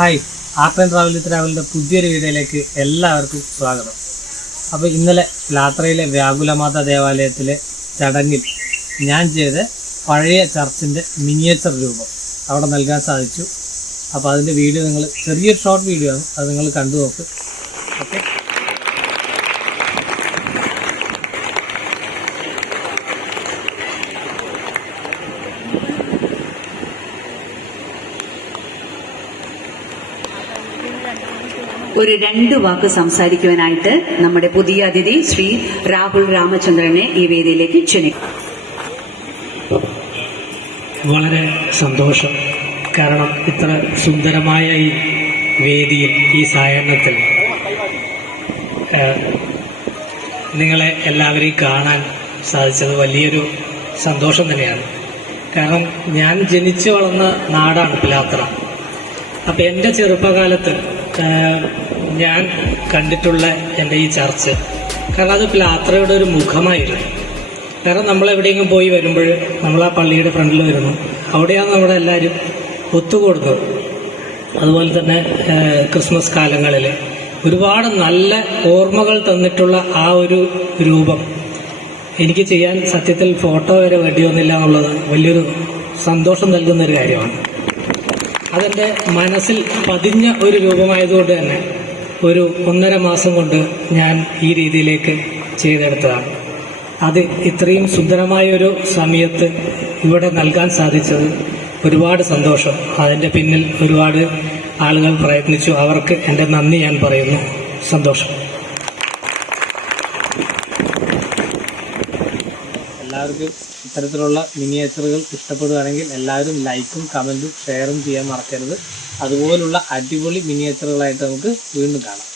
Hi, art and ട്രാവലിൻ്റെ പുതിയൊരു വീഡിയോയിലേക്ക് എല്ലാവർക്കും സ്വാഗതം. അപ്പോൾ ഇന്നലെ ലാത്രയിലെ വ്യാകുലമാത ദേവാലയത്തിലെ ചടങ്ങിൽ ഞാൻ ചെയ്ത പഴയ ചർച്ചിൻ്റെ മിനിയേച്ചർ രൂപം അവിടെ നൽകാൻ സാധിച്ചു. അപ്പോൾ അതിൻ്റെ വീഡിയോ ചെറിയൊരു ഷോർട്ട് വീഡിയോ ആണ്, അത് നിങ്ങൾ കണ്ടു നോക്ക്. ഓക്കെ. ഒരു 2 വാക്ക് സംസാരിക്കുവാനായിട്ട് നമ്മുടെ പുതിയ അതിഥി ശ്രീ രാഹുൽ രാമചന്ദ്രനെ ഈ വേദിയിലേക്ക് ക്ഷണിക്കും. വളരെ സന്തോഷം. കാരണം ഇത്ര സുന്ദരമായ ഈ വേദിയിൽ, ഈ സായാഹ്നത്തിൽ നിങ്ങളെ എല്ലാവരെയും കാണാൻ സാധിച്ചത് വലിയൊരു സന്തോഷം തന്നെയാണ്. കാരണം ഞാൻ ജനിച്ചു വളർന്ന നാടാണ് പിലാത്ര. അപ്പം എൻ്റെ ചെറുപ്പകാലത്ത് ഞാൻ കണ്ടിട്ടുള്ള എൻ്റെ ഈ ചർച്ച്, കാരണം അത് പിലാത്രയുടെ ഒരു മുഖമായിരുന്നു. കാരണം നമ്മൾ എവിടെയെങ്കിലും പോയി വരുമ്പോൾ നമ്മൾ ആ പള്ളിയുടെ ഫ്രണ്ടിൽ വരുന്നു, അവിടെയാണ് നമ്മുടെ എല്ലാവരും ഒത്തുകൂടുന്നത്. അതുപോലെ തന്നെ ക്രിസ്മസ് കാലങ്ങളിൽ ഒരുപാട് നല്ല ഓർമ്മകൾ തന്നിട്ടുള്ള ആ ഒരു രൂപം എനിക്ക് ചെയ്യാൻ സത്യത്തിൽ ഫോട്ടോ വരെ വേണ്ടി വന്നില്ല എന്നുള്ളത് വലിയൊരു സന്തോഷം നൽകുന്നൊരു കാര്യമാണ്. അതെൻ്റെ മനസ്സിൽ പതിഞ്ഞ ഒരു രൂപമായതുകൊണ്ട് തന്നെ ഒരു 1.5 മാസം കൊണ്ട് ഞാൻ ഈ രീതിയിലേക്ക് ചെയ്തെടുത്തതാണ്. അത് ഇത്രയും സുന്ദരമായൊരു സമയത്ത് ഇവിടെ നൽകാൻ സാധിച്ചത് ഒരുപാട് സന്തോഷം. അതിൻ്റെ പിന്നിൽ ഒരുപാട് ആളുകൾ പ്രയത്നിച്ചു, അവർക്ക് എൻ്റെ നന്ദി ഞാൻ പറയുന്നു. സന്തോഷം. എല്ലാവർക്കും ഇത്തരത്തിലുള്ള മിനിയേച്ചറുകൾ ഇഷ്ടപ്പെടുകയാണെങ്കിൽ എല്ലാവരും ലൈക്കും കമൻറ്റും ഷെയറും ചെയ്യാൻ മറക്കരുത്. അതുപോലുള്ള അടിപൊളി മിനിയേച്ചറുകളായിട്ട് നമുക്ക് വീണ്ടും കാണാം.